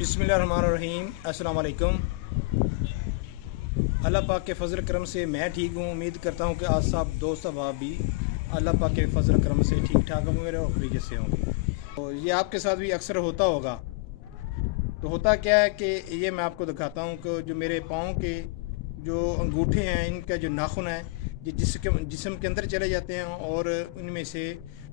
बिस्मिल्लाहिर्रहमानिर्रहीम। अस्सलाम वालेकुम। अल्लाह पाक के फ़ज़ल करम से मैं ठीक हूँ। उम्मीद करता हूँ कि आज साहब दोस्त अहबाब भी अल्लाह पाक के फ़ज़ल करम से ठीक ठाक होंगे और खरीत से होंगे। तो ये आपके साथ भी अक्सर होता होगा। तो होता क्या है कि ये मैं आपको दिखाता हूँ कि जो मेरे पाँव के जो अंगूठे हैं, इनका जो नाखून है, ये जिस्म के अंदर चले जाते हैं और उनमें से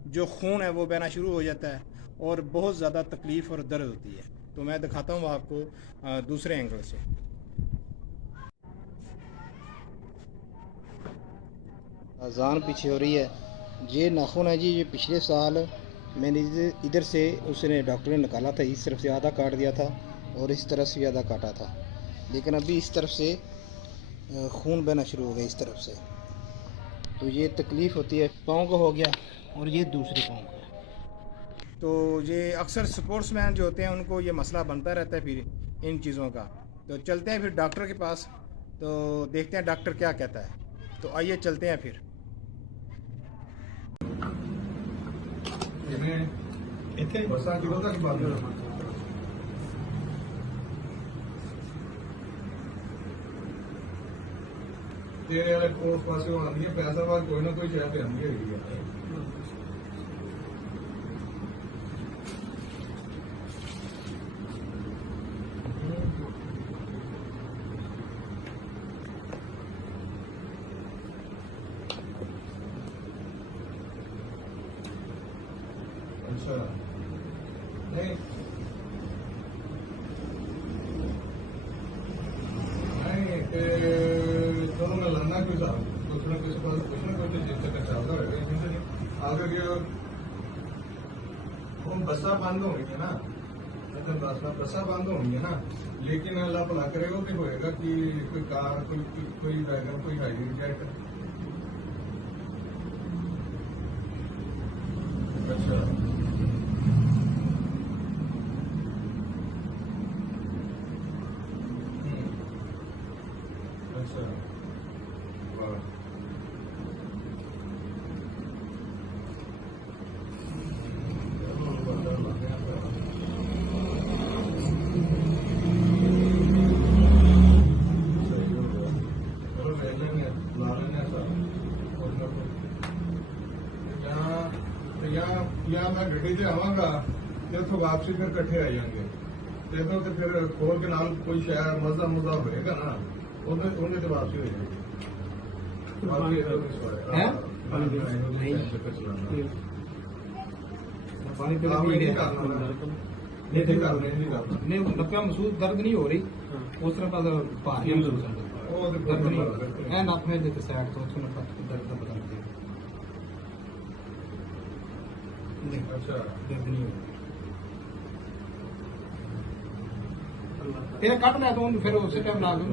जो खून है वो बहना शुरू हो जाता है और बहुत ज़्यादा तकलीफ़ और दर्द होती है। तो मैं दिखाता हूँ आपको दूसरे एंगल से। अजान पीछे हो रही है। ये नाखून है जी, ये पिछले साल मैंने इधर से उसने डॉक्टर ने निकाला था। इस तरफ से आधा काट दिया था और इस तरफ से आधा काटा था, लेकिन अभी इस तरफ से खून बहना शुरू हो गया इस तरफ से। तो ये तकलीफ़ होती है। पाँव को हो गया और ये दूसरे पाँव को। तो ये अक्सर स्पोर्ट्समैन जो होते हैं उनको ये मसला बनता रहता है फिर इन चीज़ों का। तो चलते हैं फिर डॉक्टर के पास, तो देखते हैं डॉक्टर क्या कहता है। तो आइए चलते हैं फिर। तेरे वाले कोर्स पास आती है पैसा बाद कोई ना कोई शहर आती है। अच्छा नहीं दोनों में लड़ना कोई साहब कुछ ना कोई तो जिस तक चलता रहेगा आगे वो बसा बंद होंगी ना, मतलब बसा बंद होंगी ना, लेकिन अल्लाह भला करेगा कि होएगा कि कोई कार कोई वैगन कोई हाईवे जेट। अच्छा अच्छा वाह या मैं गड्डी से आवागा तो इतों वापसी फिर कट्ठे आ जाएंगे तो फिर खोल के नाल कोई शहर मजा होएगा ना, उन्हें तो वापसी हो जाएगी। महसूस दर्द नहीं हो रही उस तरह भारी महसूस दर्द नहीं हो रहा। नप में साइड तो दर्द का पता नहीं। अच्छा दर्द नहीं हो रहा। तेरा कट लिया तो फिर उसी टाइम ला के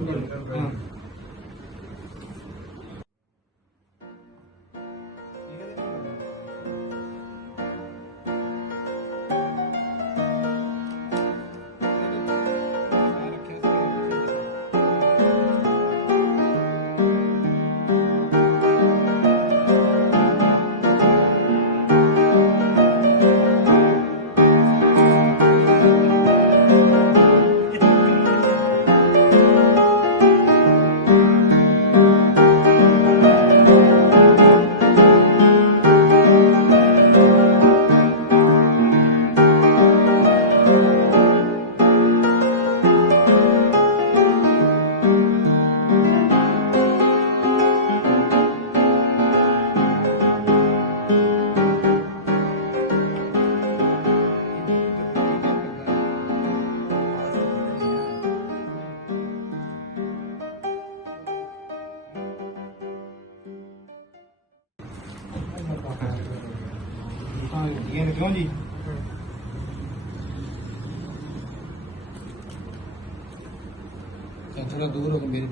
क्यों जी थोड़ा दूर हो मेरे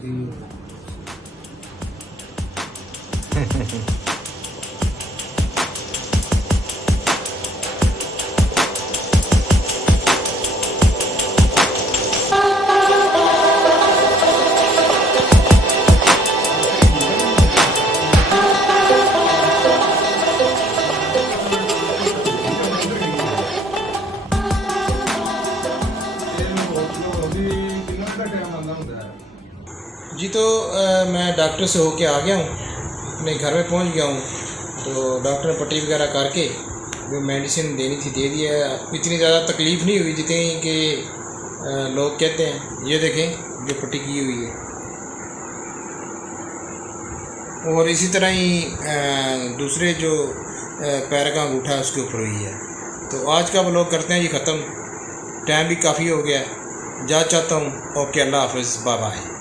जी तो मैं डॉक्टर से होके आ गया हूँ, अपने घर में पहुँच गया हूँ। तो डॉक्टर ने पट्टी वगैरह करके जो मेडिसिन देनी थी दे दिया है। इतनी ज़्यादा तकलीफ़ नहीं हुई जितनी कि लोग कहते हैं। ये देखें जो पट्टी की हुई है, और इसी तरह ही दूसरे जो पैर का अंगूठा है उसके ऊपर हुई है। तो आज का व्लॉग करते हैं जी ख़त्म, टाइम भी काफ़ी हो गया। जा चाहता हूँ। ओके, अल्लाह हाफ़िज़, बाय बाय।